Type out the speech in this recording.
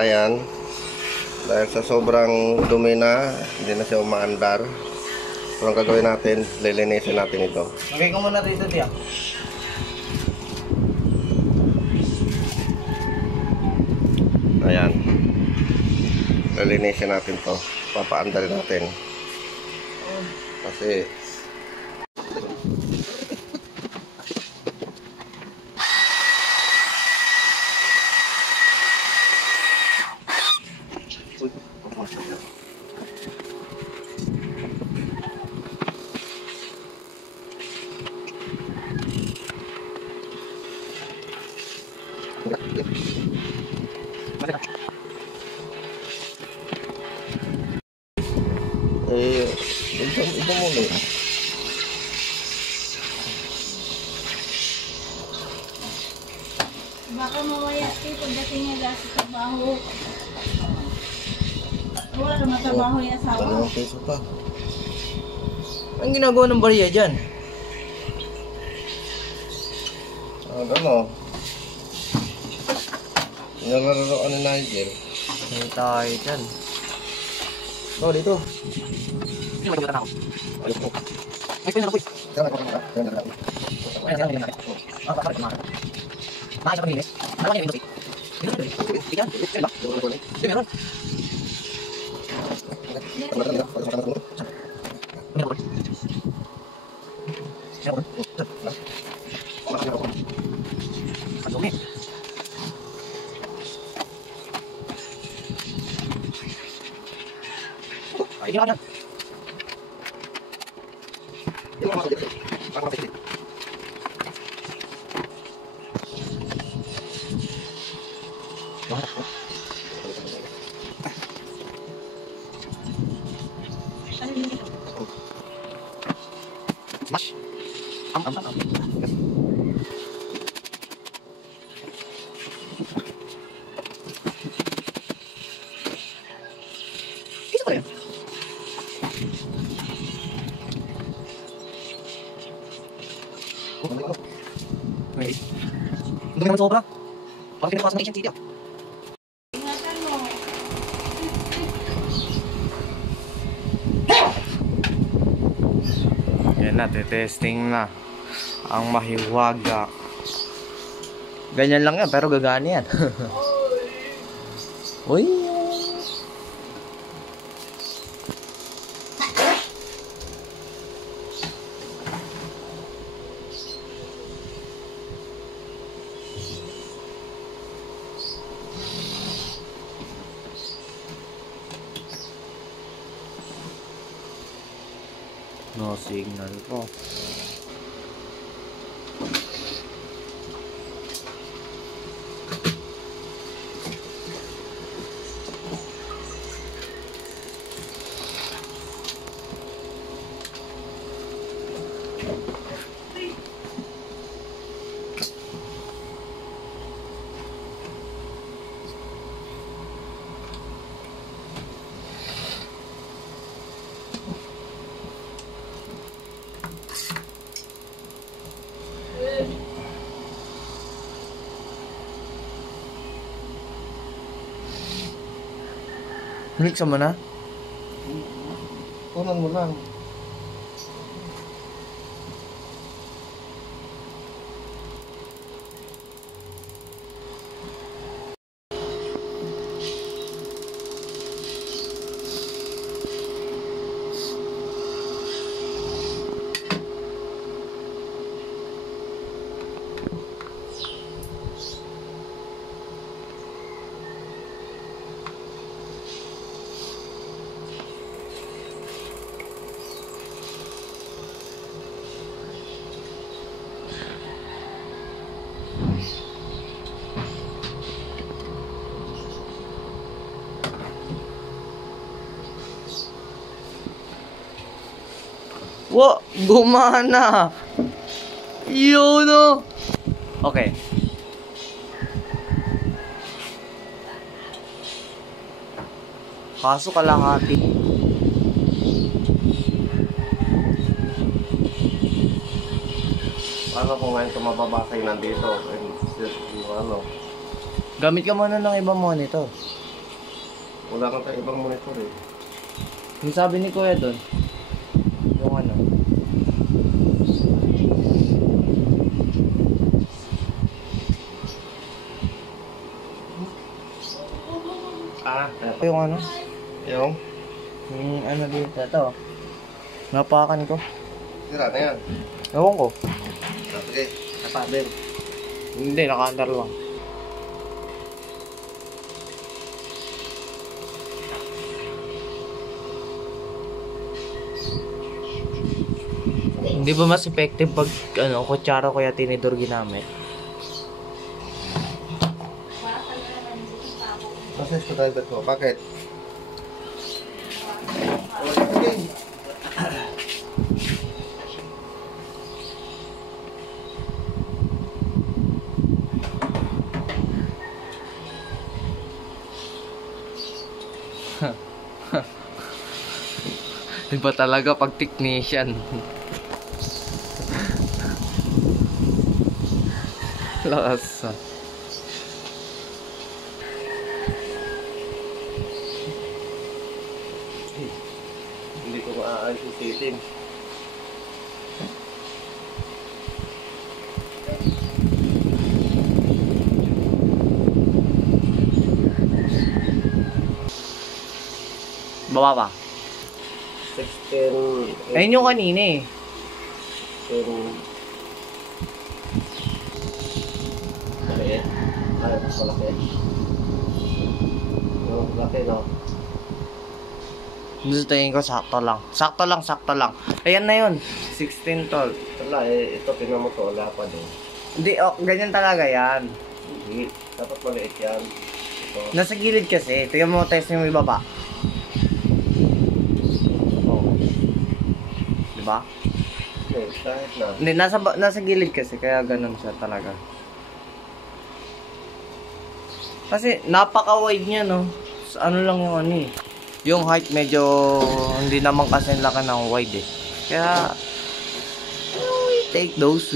Ayan. Dahil sa sobrang dumi na, hindi na siya umaandar. So, ang gagawin natin, lilinisin natin ito. Lagay ko muna dito, tiya. Ayan. Lilinisin natin to. Papaandarin natin. Kasi ito muna. Baka mamaya pagdating niya sa trabaho. Wala naman trabaho yung asawa. 2 peso pa. Anong ginagawa ng bariya dyan? Ano? Nilalaroan ni Nigel. Hindi tayo dyan. Oh, dito. Hindi mo na ako. May pwede na po. Nakasya pa nilis. Ano ba yung window seat? Ikan? Sino ba? Hindi, meron. Meron. Meron. Ang dumi. Ay, ginawa niya. Smash. Am. Isa pa rin. Wait. Hindi naman sobra. Bakit pinapasok na Asian City? Ingatan mo. Yan na, testing na ang mahiwaga. Ganyan lang yan, pero gagana yan. Uy! No signal po. Mix mo na? Tunan mo lang. Wa, gumana. Yun no. Okay. Kaso kalahati. Paano kung ngayon ito mababasa yung nandito? Ano? Gamit ka muna ng ibang monitor. Wala kang tayo ibang monitor eh. Yung sabi ni Kuya doon, yung ano. Ito. Yung ano? Yung? Yung ano dito, ito. Napakan ko. Sira na yan. Ewan ko. Sige. Napabil. Hindi, naka-under lang. Hindi ba mas effective pag ano, kutsara o kaya tinidor ginamit? Para ka na naman dito pa ako. Kasi ito tayo mo. Bakit? Okay. Iba talaga pag technician. Lakas. Hindi ko maaayos yung setting. Baba pa. 16... Ayun yung kanina eh. 10... Maliit. Ay, mas malaki. Yung laki, no? Gusto tingin ko sakto lang. Sakto lang, sakto lang. Ayan na yun. 16 tol. Wala eh, ito tingnan mo to, wala pa din. Hindi, oh, ganyan talaga yan. Hindi, dapat maliit yan. Ito. Nasa gilid kasi. Tingnan mo, test mo yung ibaba. Oh. Diba? Hindi, kahit na. Hindi, nasa gilid kasi. Kaya ganun siya talaga. Kasi napaka-wide niya, no? Ano lang yung ano eh. Yung height medyo hindi naman kasi laki ng wide eh. Kaya we take those.